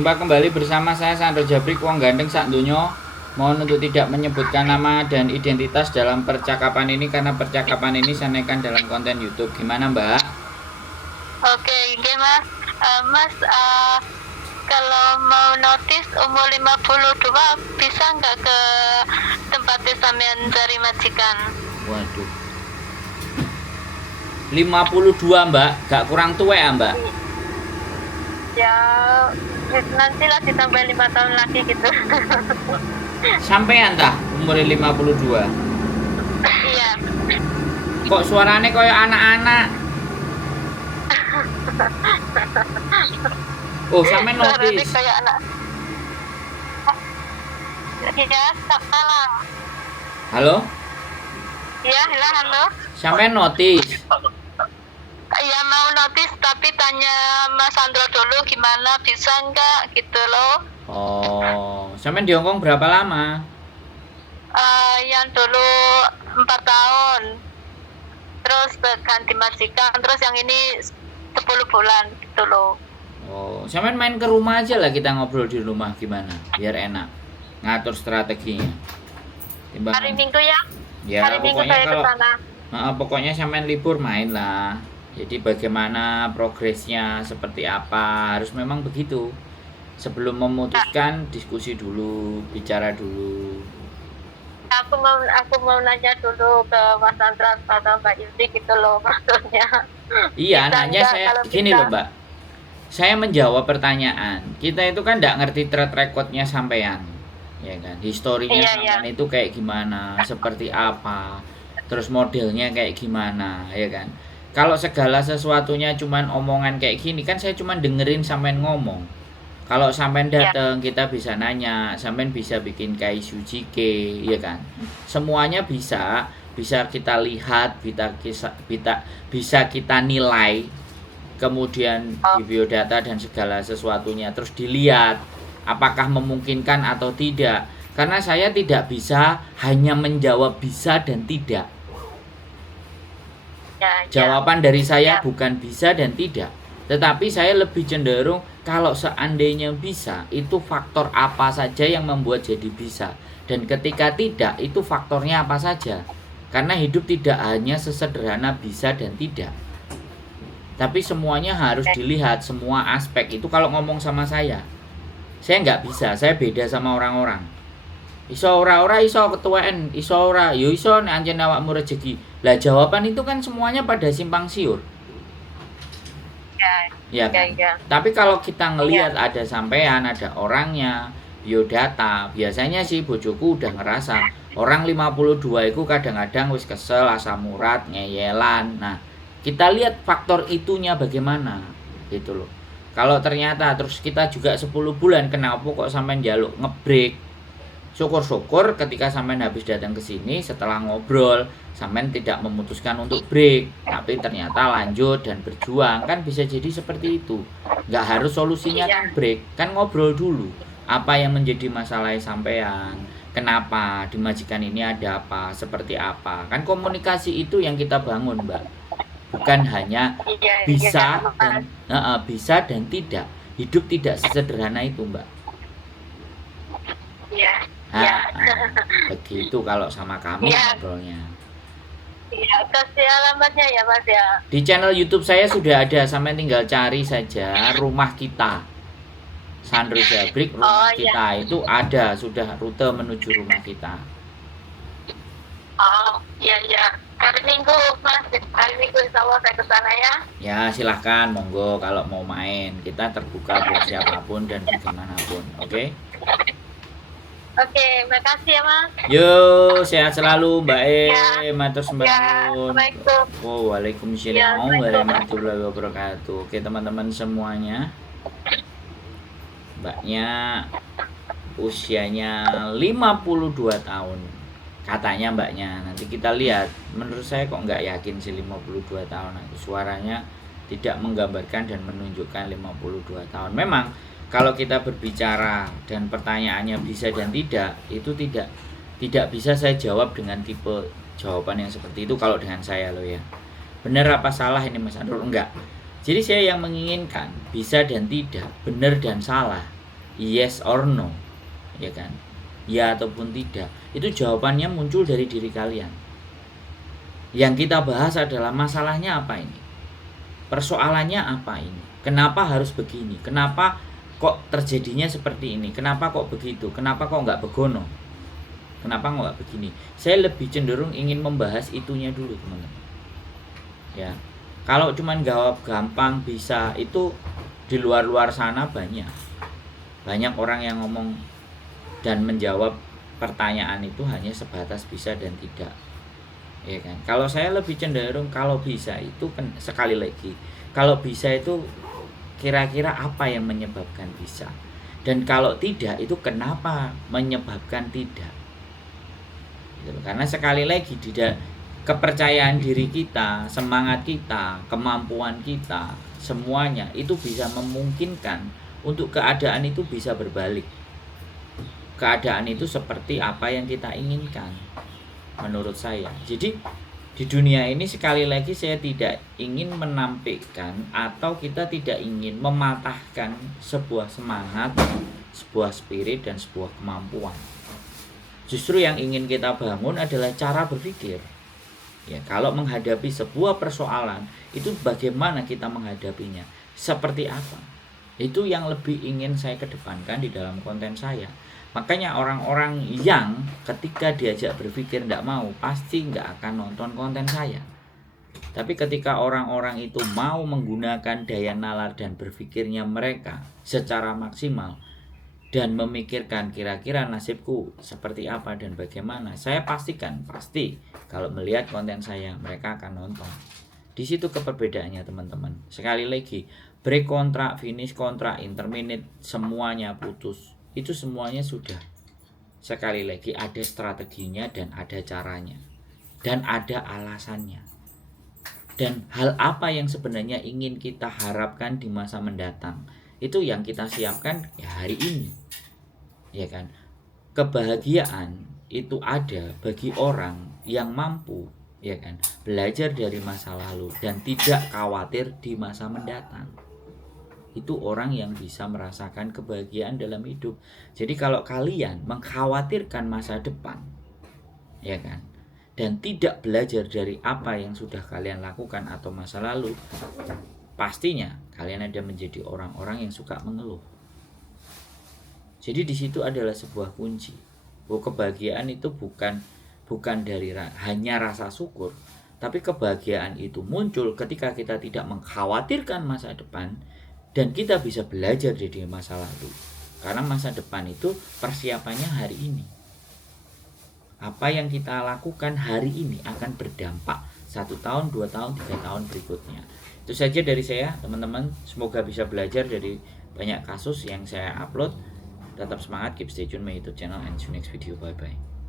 Jumpa kembali bersama saya Sandro Jabrik, wong ganteng sak donya. Mohon untuk tidak menyebutkan nama dan identitas dalam percakapan ini karena percakapan ini saya naikkan dalam konten YouTube. Gimana, Mbak? Oke, oke Mas. Mas, kalau mau notis umur 52 bisa nggak ke tempat sampean cari majikan? Waduh. 52, Mbak. Gak kurang tua ya, Mbak? Ya, nantilah ditambah 5 tahun lagi gitu. Sampean tah umur 52. Iya. Kok suaranya kayak anak-anak? Oh, sampe Suaranya notis. kayak anak. Iya, salam. Halo? Iya, halo. Sampe notis. Iya, mau notis tapi tanya Mas Sandro dulu gimana, bisa nggak gitu loh. Oh, sampe di Hongkong berapa lama? Yang dulu 4 tahun, terus ganti majikan, terus yang ini 10 bulan gitu loh. Oh, sampean main ke rumah aja lah, kita ngobrol di rumah gimana biar enak ngatur strateginya. Hari Minggu ya? Ya, Hari Minggu pokoknya saya kalau kesana. pokoknya sampean libur main lah. Jadi bagaimana progresnya seperti apa, harus memang begitu. Sebelum memutuskan diskusi dulu, bicara dulu. Aku mau nanya dulu ke Mas Sandra atau Mbak Yudi gitu loh maksudnya. Iya, Bisa nanya nggak saya kalau gini bisa? loh, Mbak. Saya menjawab pertanyaan. Kita itu kan nggak ngerti track recordnya sampean, ya kan? Historinya Iya, iya. sampean itu kayak gimana, seperti apa, terus modelnya kayak gimana, ya kan? Kalau segala sesuatunya cuman omongan kayak gini kan saya cuman dengerin sampean ngomong. Kalau sampean Iya. dateng kita bisa nanya, sampean bisa bikin kayak Sujike, ya kan? Semuanya bisa, bisa kita lihat, bisa kita nilai, kemudian di biodata dan segala sesuatunya terus dilihat apakah memungkinkan atau tidak, karena saya tidak bisa hanya menjawab bisa dan tidak. Ya, Jawaban dari saya Ya. bukan bisa dan tidak, tetapi saya lebih cenderung kalau seandainya bisa itu faktor apa saja yang membuat jadi bisa, dan ketika tidak itu faktornya apa saja, karena hidup tidak hanya sesederhana bisa dan tidak, tapi semuanya harus dilihat, semua aspek itu. Kalau ngomong sama saya nggak bisa, saya beda sama orang-orang. Iso ora iso ketuaan, iso ora yo iso nek anjen awakmu rezeki. Lah jawaban itu kan semuanya pada simpang siur. Ya kan? Ya. Tapi kalau kita ngelihat ada sampean, ada orangnya, biodata, biasanya sih bojoku udah ngerasa orang 52 itu kadang-kadang wis kesel, asam urat, ngeyelan. Nah, kita lihat faktor itunya bagaimana gitu loh. Kalau ternyata terus kita juga 10 bulan kenapa kok sampean njaluk ngebreak, syukur-syukur ketika sampean habis datang ke sini setelah ngobrol sampean tidak memutuskan untuk break, tapi ternyata lanjut dan berjuang, kan bisa jadi seperti itu. Nggak harus solusinya kan break, kan ngobrol dulu apa yang menjadi masalah sampean, kenapa di majikan ini ada apa, seperti apa, kan komunikasi itu yang kita bangun, Mbak, bukan hanya bisa dan bisa dan tidak. Hidup tidak sesederhana itu, Mbak. Begitu kalau sama kami ngobrolnya. Iya, kasih alamatnya ya Mas ya. Di channel YouTube saya sudah ada, sampai tinggal cari saja Rumah Kita. Sandro Jabrik Rumah Kita itu ada, sudah rute menuju Rumah Kita. Oh, iya. Hari Minggu Mas, hari Minggu insya Allah saya kesana ya. Ya silahkan, monggo kalau mau main. Kita terbuka buat siapapun dan bagaimanapun, oke? Oke, makasih ya Mas. Yo, sehat selalu Mbak matur sembah nuwun. Assalamualaikum. Waalaikumsalam warahmatullahi wabarakatuh. Oke teman-teman semuanya, Mbaknya usianya 52 tahun. Katanya Mbaknya, nanti kita lihat. Menurut saya kok nggak yakin sih 52 tahun. Suaranya tidak menggambarkan dan menunjukkan 52 tahun. Memang kalau kita berbicara dan pertanyaannya bisa dan tidak, itu tidak bisa saya jawab dengan tipe jawaban yang seperti itu kalau dengan saya loh ya. Benar apa salah ini Mas Andro? Enggak. Jadi saya yang menginginkan bisa dan tidak, benar dan salah. yes or no, ya kan? Ya ataupun tidak. Itu jawabannya muncul dari diri kalian. Yang kita bahas adalah masalahnya apa ini? Persoalannya apa ini? Kenapa harus begini? Kenapa kok terjadinya seperti ini? Kenapa kok begitu? Kenapa kok nggak begono? Kenapa nggak begini? Saya lebih cenderung ingin membahas itunya dulu, teman-teman. Ya, kalau cuman jawab gampang bisa, itu di luar sana banyak orang yang ngomong dan menjawab pertanyaan itu hanya sebatas bisa dan tidak, ya kan? Kalau saya lebih cenderung kalau bisa itu sekali lagi, kalau bisa itu kira-kira apa yang menyebabkan bisa, dan kalau tidak itu kenapa menyebabkan tidak. Karena sekali lagi kepercayaan diri kita, semangat kita, kemampuan kita, semuanya itu bisa memungkinkan untuk keadaan itu bisa berbalik. Keadaan itu seperti apa yang kita inginkan, menurut saya. Jadi di dunia ini sekali lagi saya tidak ingin menampilkan atau kita tidak ingin mematahkan sebuah semangat, sebuah spirit dan sebuah kemampuan. Justru yang ingin kita bangun adalah cara berpikir. Ya, kalau menghadapi sebuah persoalan itu bagaimana kita menghadapinya, seperti apa. Itu yang lebih ingin saya kedepankan di dalam konten saya. Makanya orang-orang yang ketika diajak berpikir tidak mau, pasti nggak akan nonton konten saya. Tapi ketika orang-orang itu mau menggunakan daya nalar dan berpikirnya mereka secara maksimal dan memikirkan kira-kira nasibku seperti apa dan bagaimana, saya pastikan pasti kalau melihat konten saya mereka akan nonton. Di situ keperbedaannya, teman-teman. Sekali lagi, break kontrak, finish kontrak, interminate, semuanya putus. Itu semuanya sudah. Sekali lagi ada strateginya dan ada caranya. Dan ada alasannya. Dan hal apa yang sebenarnya ingin kita harapkan di masa mendatang, itu yang kita siapkan ya hari ini, ya kan? Kebahagiaan itu ada bagi orang yang mampu, ya kan, belajar dari masa lalu dan tidak khawatir di masa mendatang. Itu orang yang bisa merasakan kebahagiaan dalam hidup. Jadi kalau kalian mengkhawatirkan masa depan, ya kan, dan tidak belajar dari apa yang sudah kalian lakukan atau masa lalu, pastinya kalian ada menjadi orang-orang yang suka mengeluh. Jadi di situ adalah sebuah kunci bahwa kebahagiaan itu bukan dari hanya rasa syukur, tapi kebahagiaan itu muncul ketika kita tidak mengkhawatirkan masa depan dan kita bisa belajar dari masa lalu. Karena masa depan itu persiapannya hari ini. Apa yang kita lakukan hari ini akan berdampak 1 tahun, 2 tahun, 3 tahun berikutnya. Itu saja dari saya, teman-teman. Semoga bisa belajar dari banyak kasus yang saya upload. Tetap semangat, keep stay tune my YouTube channel, and see you next video. Bye bye.